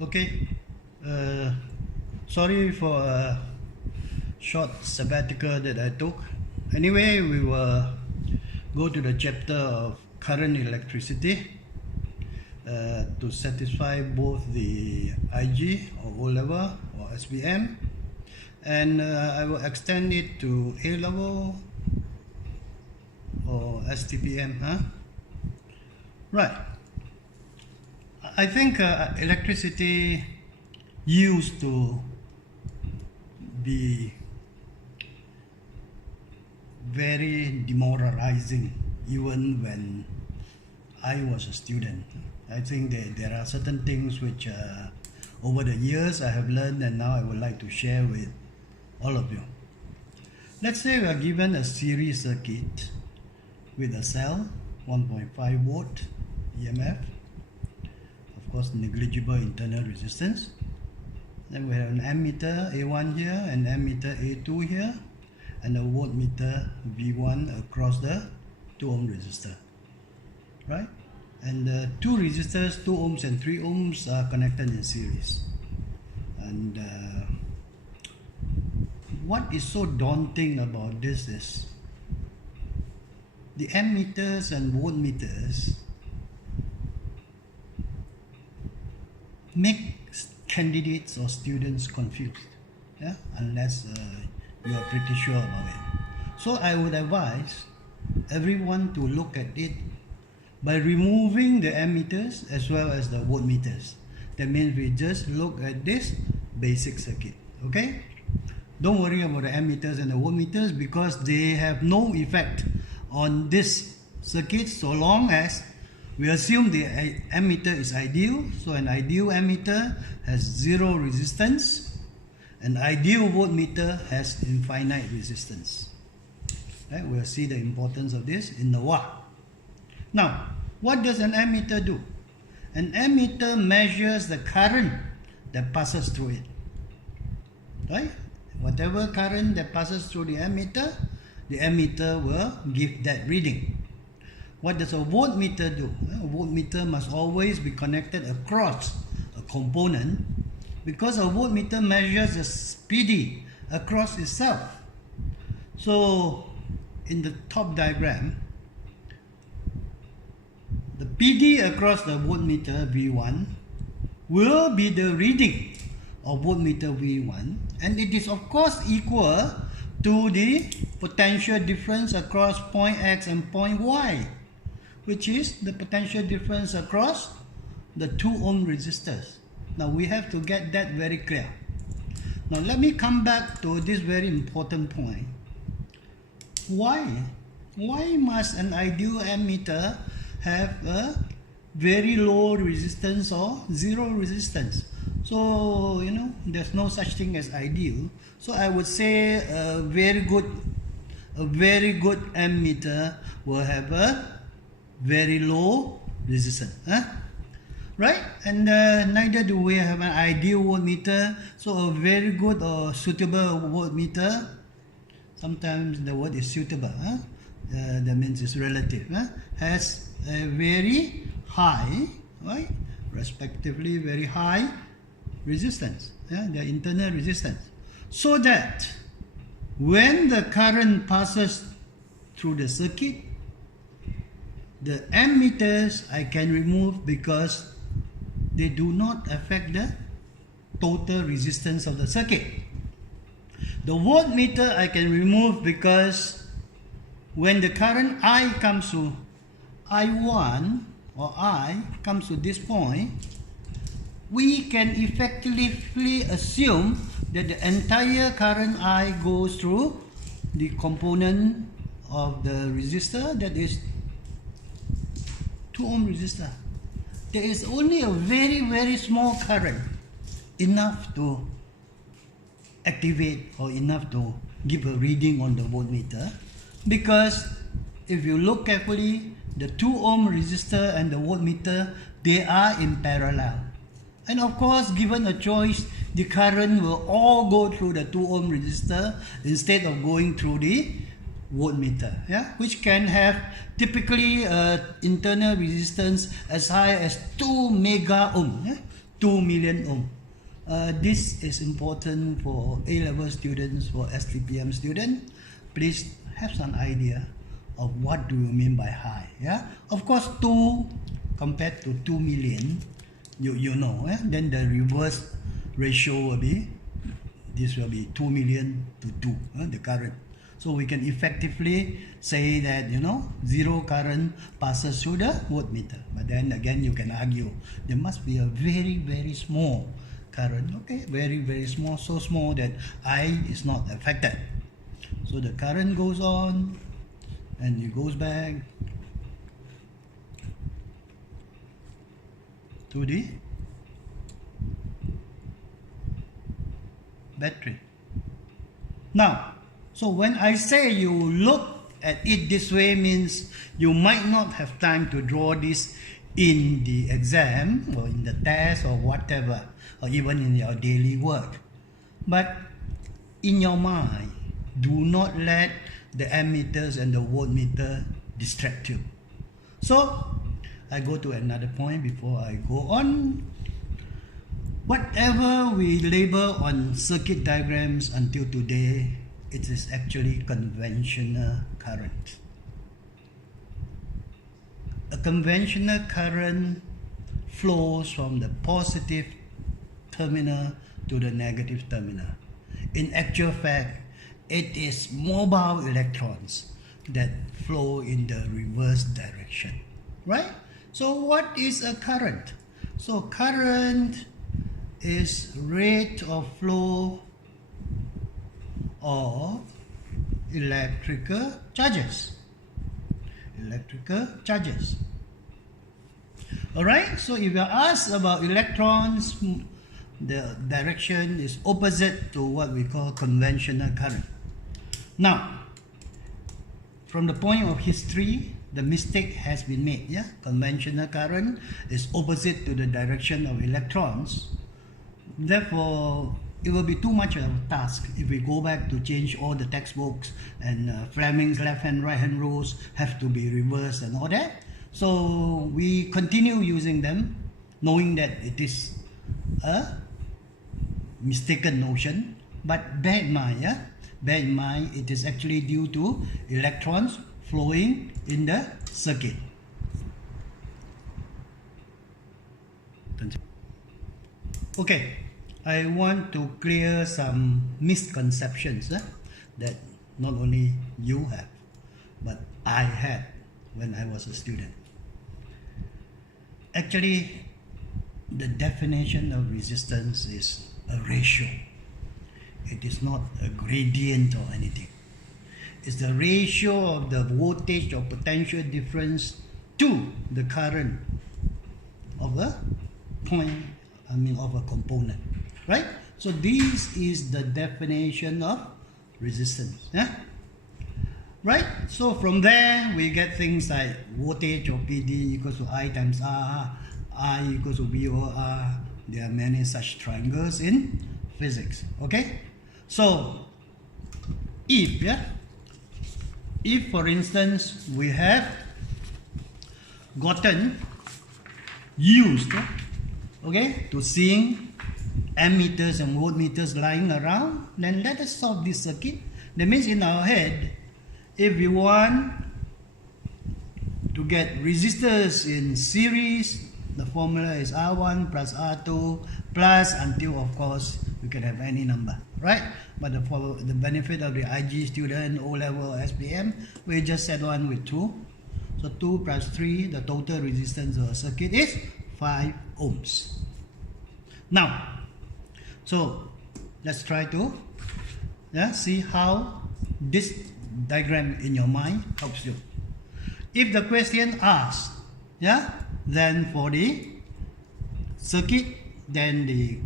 Okay, sorry for a short sabbatical that I took. Anyway, we will go to the chapter of current electricity to satisfy both the IG or O level or SPM, and I will extend it to A level or STPM. Right. I think electricity used to be very demoralizing even when I was a student. I think that there are certain things which over the years I have learned, and now I would like to share with all of you. Let's say we are given a series circuit with a cell, 1.5 volt EMF, of course negligible internal resistance. Then we have an ammeter A1 here and ammeter A2 here, and a voltmeter V1 across the 2 ohm resistor, right? And two resistors, 2 ohms and 3 ohms, are connected in series. And what is so daunting about this is the ammeters and voltmeters make candidates or students confused, unless you are pretty sure about it. So I would advise everyone to look at it by removing the ammeters as well as the voltmeters. That means we just look at this basic circuit. Okay, don't worry about the ammeters and the voltmeters because they have no effect on this circuit so long as we assume the ammeter is ideal. So an ideal ammeter has zero resistance, an ideal voltmeter has infinite resistance. Right? We'll see the importance of this in a while. Now, what does an ammeter do? An ammeter measures the current that passes through it. Right? Whatever current that passes through the ammeter will give that reading. What does a voltmeter do? A voltmeter must always be connected across a component because a voltmeter measures the PD across itself. So in the top diagram, the PD across the voltmeter V1 will be the reading of voltmeter V1, and it is of course equal to the potential difference across point X and point Y, which is the potential difference across the 2 ohm resistors. Now we have to get that very clear. Now let me come back to this very important point. Why must an ideal ammeter have a very low resistance or zero resistance? So there's no such thing as ideal. So I would say a very good ammeter will have a very low resistance, right? And neither do we have an ideal voltmeter. So a very good or suitable voltmeter, sometimes the word is suitable, that means it's relative, has a very high, right, respectively very high resistance, the internal resistance, so that when the current passes through the circuit, the ammeters I can remove because they do not affect the total resistance of the circuit. The voltmeter I can remove because when the current I comes to I1 or I comes to this point, we can effectively assume that the entire current I goes through the component of the resistor, that is 2 ohm resistor. There is only a very small current, enough to activate or enough to give a reading on the voltmeter, because if you look carefully, the 2 ohm resistor and the voltmeter, they are in parallel. And of course, given a choice, the current will all go through the 2 ohm resistor instead of going through the voltmeter, which can have typically internal resistance as high as 2 mega ohm. 2 million ohm. This is important for A-level students, for STPM students. Please have some idea of what do you mean by high. Yeah, of course 2 compared to 2 million, you know, then the reverse ratio will be, this will be 2 million to 2, the current. So we can effectively say that, you know, zero current passes through the voltmeter. But then again, you can argue there must be a very, very small current, okay, very, very small, so small that I is not affected. So the current goes on and it goes back to the battery. Now, so when I say you look at it this way, means you might not have time to draw this in the exam or in the test or whatever, or even in your daily work. But in your mind, do not let the ammeters and the voltmeter distract you. So I go to another point before I go on. Whatever we label on circuit diagrams until today, it is actually conventional current. A conventional current flows from the positive terminal to the negative terminal. In actual fact, it is mobile electrons that flow in the reverse direction, right? So what is a current? So current is rate of flow of electrical charges. Alright, so if you are asked about electrons, the direction is opposite to what we call conventional current. Now, from the point of history, the mistake has been made. Yeah, conventional current is opposite to the direction of electrons. Therefore, it will be too much of a task if we go back to change all the textbooks and Fleming's left-hand, right-hand rules have to be reversed and all that. So we continue using them, knowing that it is a mistaken notion. But bear in mind, it is actually due to electrons flowing in the circuit. Okay, I want to clear some misconceptions that not only you have, but I had when I was a student. Actually, the definition of resistance is a ratio. It is not a gradient or anything. It's the ratio of the voltage or potential difference to the current of a point, of a component, right? So this is the definition of resistance, right? So from there we get things like voltage or PD equals to I times R, I equals to V over R. There are many such triangles in physics, okay? So if for instance we have gotten used, okay, to seeing ammeters and voltmeters lying around, then let us solve this circuit. That means in our head, if we want to get resistors in series, the formula is R1 plus R2 plus until, of course, we can have any number, right? But for the benefit of the IG student, O-level, SPM, we just set one with 2. So 2 plus 3, the total resistance of a circuit is 5 ohms. Now, so let's try to see how this diagram in your mind helps you. If the question asks, then for the circuit, then the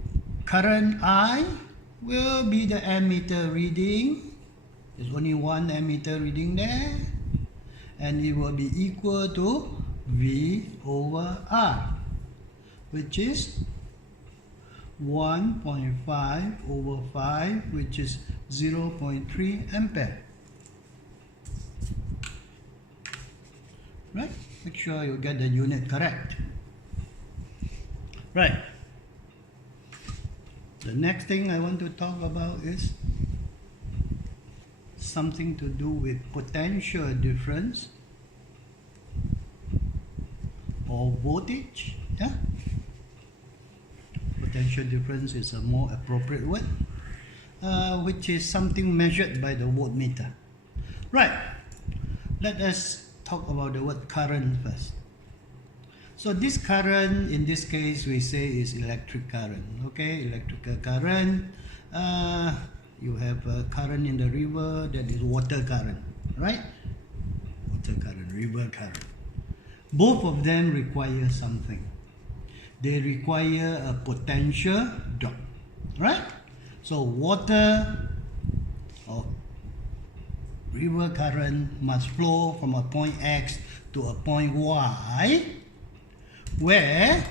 current I will be the ammeter reading. There's only one ammeter reading there, and it will be equal to V over R, which is 1.5 over 5, which is 0.3 ampere. Right? Make sure you get the unit correct. Right. The next thing I want to talk about is something to do with potential difference or voltage. Yeah, potential difference is a more appropriate word, which is something measured by the voltmeter. Right, let us talk about the word current first. So this current, in this case, we say is electric current. Okay, electrical current. You have a current in the river, that is water current, right? Water current, river current. Both of them require something. They require a potential drop, right? So water or river current must flow from a point X to a point Y, where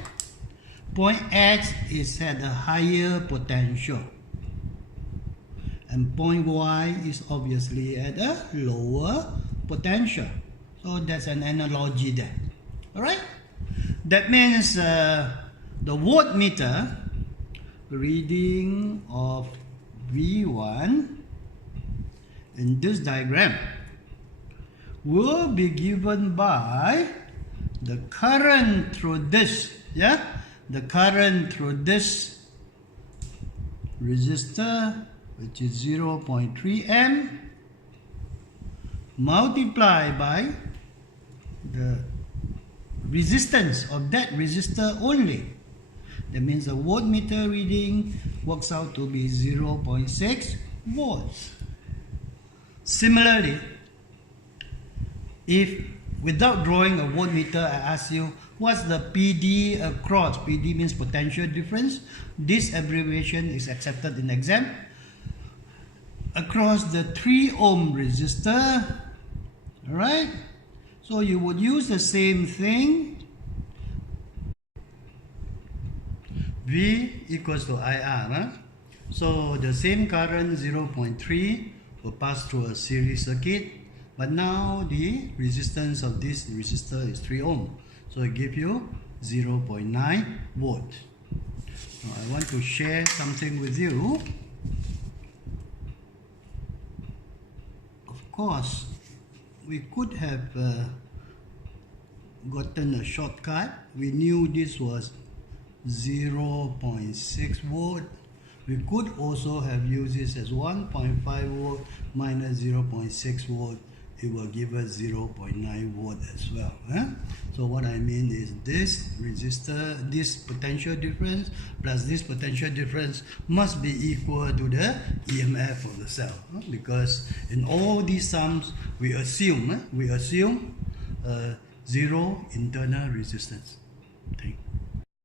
point X is at a higher potential and point Y is obviously at a lower potential. So that's an analogy there. Alright? That means the voltmeter reading of V1 in this diagram will be given by the current through this, the current through this resistor, which is 0.3 amp, multiplied by the resistance of that resistor only. That means the voltmeter reading works out to be 0.6 volts. Similarly, if without drawing a voltmeter, I ask you, what's the PD across? PD means potential difference. This abbreviation is accepted in exam. Across the 3 ohm resistor, alright? So you would use the same thing. V equals to IR. Huh? So the same current 0.3 will pass through a series circuit. But now the resistance of this resistor is 3 ohm. So it gives you 0.9 volt. Now I want to share something with you. Of course, we could have gotten a shortcut. We knew this was 0.6 volt. We could also have used this as 1.5 volt minus 0.6 volt. It will give us 0.9 volt as well. So what I mean is this resistor, this potential difference plus this potential difference must be equal to the EMF of the cell, because in all these sums we assume zero internal resistance.